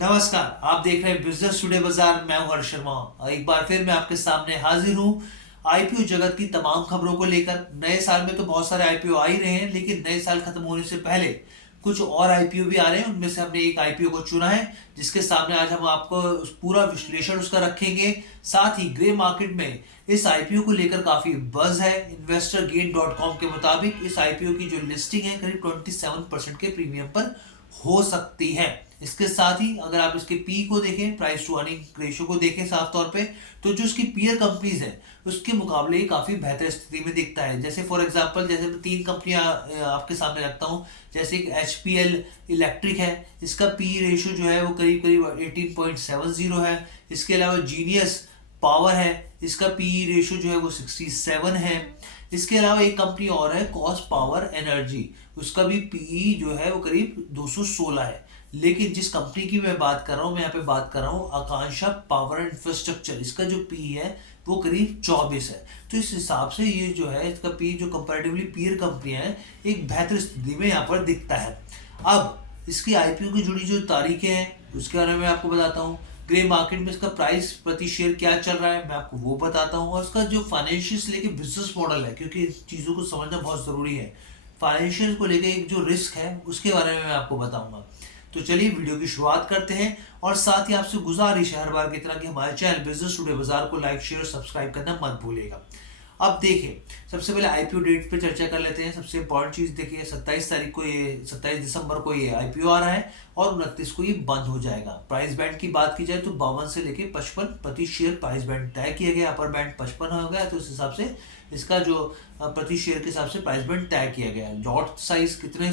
नमस्कार, आप देख रहे हैं बिजनेस टुडे बाजार। मैं हूं हर्ष शर्मा। एक बार फिर मैं आपके सामने हाजिर हूं आईपीओ जगत की तमाम खबरों को लेकर। नए साल में तो बहुत सारे आईपीओ आ ही रहे हैं, लेकिन नए साल खत्म होने से पहले कुछ और आईपीओ भी आ रहे हैं। उनमें से हमने एक आईपीओ को चुना है, जिसके सामने आज हम आपको पूरा विश्लेषण उसका रखेंगे। साथ ही ग्रे मार्केट में इस आईपीओ को लेकर काफी बज है। इन्वेस्टरगेट.com के मुताबिक इस आईपीओ की जो लिस्टिंग है करीब 27% के प्रीमियम पर हो सकती है। इसके साथ ही अगर आप इसके पी को देखें, प्राइस टू अर्निंग रेशियो को देखें साफ तौर पे, तो जो इसकी पीयर कंपनीज है उसके मुकाबले ये काफी बेहतर स्थिति में दिखता है। जैसे फॉर एग्जांपल, जैसे मैं तीन कंपनियां आपके सामने रखता हूं। जैसे एक एचपीएल इलेक्ट्रिक है, इसका पी रेशियो जो है वो करीब करीब 18.70 है। इसके अलावा जीनियस पावर है, इसका पी रेशियो जो है वो 67 है। इसके अलावा एक कंपनी और है कॉस पावर एनर्जी, उसका भी पीई जो है वो करीब 216 है। लेकिन जिस कंपनी की मैं बात कर रहा हूँ, मैं यहाँ पे बात कर रहा हूँ आकांक्षा पावर इंफ्रास्ट्रक्चर, इसका जो पी है वो करीब 24 है। तो इस हिसाब से ये जो है इसका पी जो कंपैरेटिवली पीयर कंपनियां हैं एक बेहतर स्थिति में यहाँ पर दिखता है। अब इसकी आईपीओ की जुड़ी जो तारीखें हैं उसके बारे में आपको बताता हूँ। ग्रे मार्केट में इसका प्राइस प्रति शेयर क्या चल रहा है मैं आपको वो बताता हूँ, और इसका जो फाइनेंशियल लेके बिजनेस मॉडल है, क्योंकि इन चीज़ों को समझना बहुत ज़रूरी है। फाइनेंशियल को लेके एक जो रिस्क है उसके बारे में मैं आपको बताऊंगा। तो चलिए वीडियो की शुरुआत करते हैं, और साथ ही आपसे गुजारिश है हर बार की तरह कि हमारे चैनल बिजनेस टुडे बाजार को लाइक शेयर सब्सक्राइब करना मत भूलिएगा। अब देखिए, सबसे पहले आईपीओ डेट पे चर्चा कर लेते हैं। सबसे इंपॉर्टेंट चीज देखिए, 27 दिसंबर को ये आईपीओ आ रहा है और 29 को ये बंद हो जाएगा। प्राइस बैंड की बात की जाए तो 52 से लेके 55 प्रति शेयर प्राइस बैंड तय किया गया। अपर बैंड 55 हो गया, तो उस हिसाब से इसका जो प्रति शेयर के हिसाब से प्राइस बैंड तय किया गया है। लॉट साइज कितने,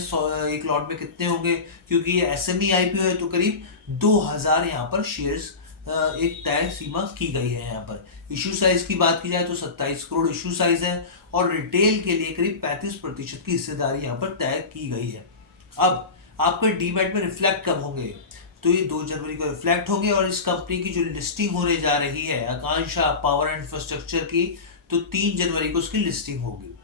एक लॉट में कितने होंगे, क्योंकि ये एसएमई आईपीओ है तो करीब 2000 यहाँ पर शेयर्स एक तय सीमा की गई है। यहाँ पर इशू साइज की बात की जाए तो 27 करोड़ इशू साइज है, और रिटेल के लिए करीब 35% की हिस्सेदारी यहाँ पर तय की गई है। अब आपके डीमैट में रिफ्लेक्ट कब होंगे, तो ये 2 जनवरी को रिफ्लेक्ट होंगे, और इस कंपनी की जो लिस्टिंग होने जा रही है आकांक्षा पावर एंड इंफ्रास्ट्रक्चर की, तो 3 जनवरी को उसकी लिस्टिंग होगी।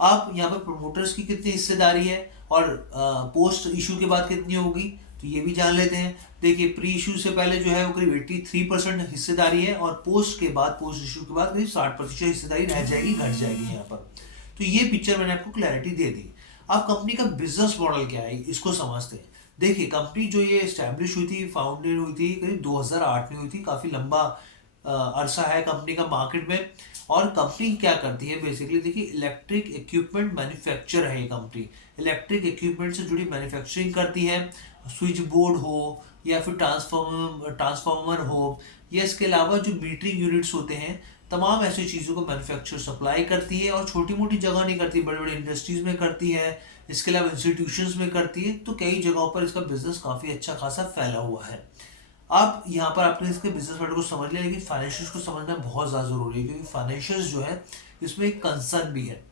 अब यहाँ पर प्रमोटर्स की कितनी हिस्सेदारी है और पोस्ट इशू के बाद कितनी होगी, तो ये भी जान लेते हैं। देखिए, प्री इशू से पहले जो है वो करीब 83% हिस्सेदारी है, और पोस्ट के बाद, पोस्ट इशू के बाद करीब 60% हिस्सेदारी रह जाएगी, घट जाएगी यहाँ पर। तो ये पिक्चर मैंने आपको क्लैरिटी दे दी। अब कंपनी का बिजनेस मॉडल क्या है इसको समझते हैं। देखिए, कंपनी जो ये स्टैब्लिश हुई थी, फाउंडेड हुई थी करीब 2008 में हुई थी। काफी लंबा अरसा है कंपनी का मार्केट में। और कंपनी क्या करती है बेसिकली, देखिए, इलेक्ट्रिक इक्विपमेंट मैन्युफैक्चर है ये कंपनी। इलेक्ट्रिक इक्विपमेंट से जुड़ी मैन्युफैक्चरिंग करती है। स्विच बोर्ड हो या फिर ट्रांसफार्मर हो, या इसके अलावा जो मीटरिंग यूनिट्स होते हैं, तमाम ऐसी चीज़ों को मैन्युफैक्चर सप्लाई करती है। और छोटी मोटी जगह नहीं करती, बड़े बड़े इंडस्ट्रीज में करती है। इसके अलावा इंस्टीट्यूशंस में करती है। तो कई जगहों पर इसका बिजनेस काफ़ी अच्छा खासा फैला हुआ है। अब यहाँ पर आपने इसके बिजनेस मॉडल को समझ लिया, लेकिन फाइनेंशियल्स को समझना बहुत ज़्यादा ज़रूरी है, क्योंकि फाइनेंशियल्स जो है इसमें एक कंसर्न भी है।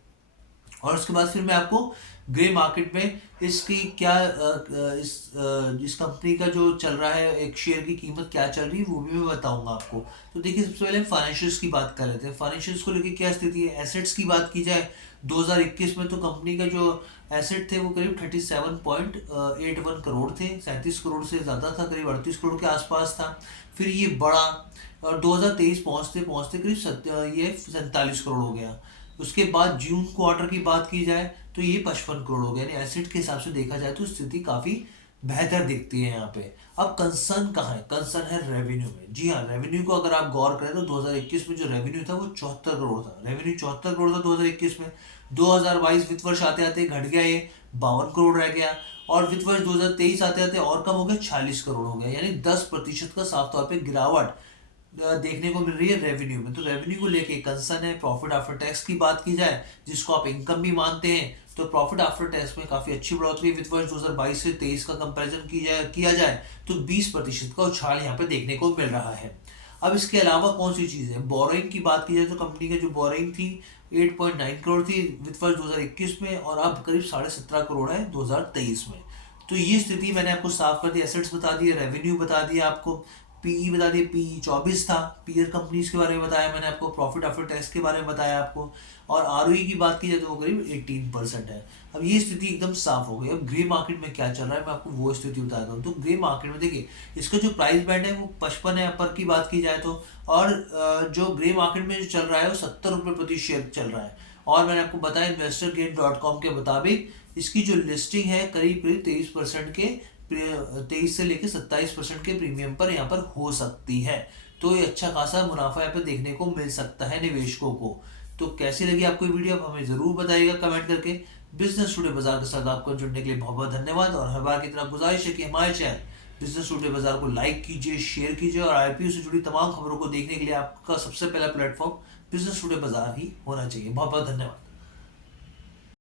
और उसके बाद फिर मैं आपको ग्रे मार्केट में इसकी क्या इस कंपनी का जो चल रहा है, एक शेयर की कीमत क्या चल रही है वो भी मैं बताऊंगा आपको। तो देखिए, सबसे पहले फाइनेंशियल्स की बात कर लेते हैं। फाइनेंशियल्स को लेकर क्या स्थिति है। एसेट्स की बात की जाए 2021 में, तो कंपनी का जो एसेट थे वो करीब 37.81 करोड़ थे। 37 करोड़ से ज़्यादा था, करीब 38 करोड़ के आसपास था। फिर ये बढ़ा और 2023 पहुंचते पहुंचते करीब ये 47 करोड़ हो गया। उसके बाद जून क्वार्टर की बात की जाए तो ये 55 करोड़ हो गया। यानी एसेट के हिसाब से देखा जाए तो स्थिति काफी बेहतर दिखती है यहाँ पे। अब कंसर्न कहाँ है, कंसर्न है रेवेन्यू में। जी हाँ, रेवेन्यू को अगर आप गौर करें तो 2021 में जो रेवेन्यू था वो 74 करोड़ था। रेवेन्यू 74 करोड़ था 2021 में। 2022 वित्त वर्ष आते आते घट गया, ये 52 करोड़ रह गया। और वित्त वर्ष 2023 आते आते और कम हो गया, 46 करोड़ हो गया। यानी 10% का साफ तौर पर गिरावट देखने को मिल रही है रेवेन्यू में। तो रेवेन्यू को लेके कंसर्न है। प्रॉफिट आफ्टर टैक्स की बात की जाए, जिसको आप इनकम भी मानते हैं, तो प्रॉफिट आफ्टर टैक्स में काफी अच्छी बढ़ोतरी वित्त वर्ष 2022 से 23 का कंपैरिजन किया जाए तो 20% का उछाल यहाँ पे देखने को मिल रहा है। अब इसके अलावा कौन सी चीज है, बोरोइंग की बात की जाए तो कंपनी की जो बोरोइंग थी 8.9 करोड़ थी वित्त वर्ष 2021 में, और अब करीब 17.5 करोड़ है 2023 में। तो ये स्थिति मैंने आपको साफ कर दी। एसेट्स बता दिए, रेवेन्यू बता दिया आपको, पीई बता दिए, पीई 24 था, पीयर कंपनीज के बारे में बताया मैंने आपको, प्रॉफिट आफ्टर टैक्स के बारे में बताया आपको, और आरओई की बात की जाए तो वो करीब 18% है। अब ये स्थिति एकदम साफ हो गई। अब ग्रे मार्केट में क्या चल रहा है मैं आपको वो स्थिति बताता हूँ। तो ग्रे मार्केट में देखिए इसका जो प्राइस बैंड है वो 55 है अपर की बात की जाए तो, और जो ग्रे मार्केट में जो चल रहा है वो 70 रुपये प्रति शेयर चल रहा है। और मैंने आपको बताया investorgate.com के मुताबिक इसकी जो लिस्टिंग है करीब करीब 23% के 23 से लेकर 27% के प्रीमियम पर यहाँ पर हो सकती है। तो ये अच्छा खासा मुनाफा यहाँ पे देखने को मिल सकता है निवेशकों को। तो कैसी लगी आपको वीडियो आप हमें जरूर बताइएगा कमेंट करके। बिजनेस टुडे बाजार के साथ आपको जुड़ने के लिए बहुत बहुत धन्यवाद, और हर बार की तरह गुजारिश है कि हमारे चैनल बिजनेस टुडे बाजार को लाइक कीजिए, शेयर कीजिए, और आईपीओ से जुड़ी तमाम खबरों को देखने के लिए आपका सबसे पहला प्लेटफॉर्म बिजनेस टुडे बाजार ही होना चाहिए। बहुत बहुत धन्यवाद।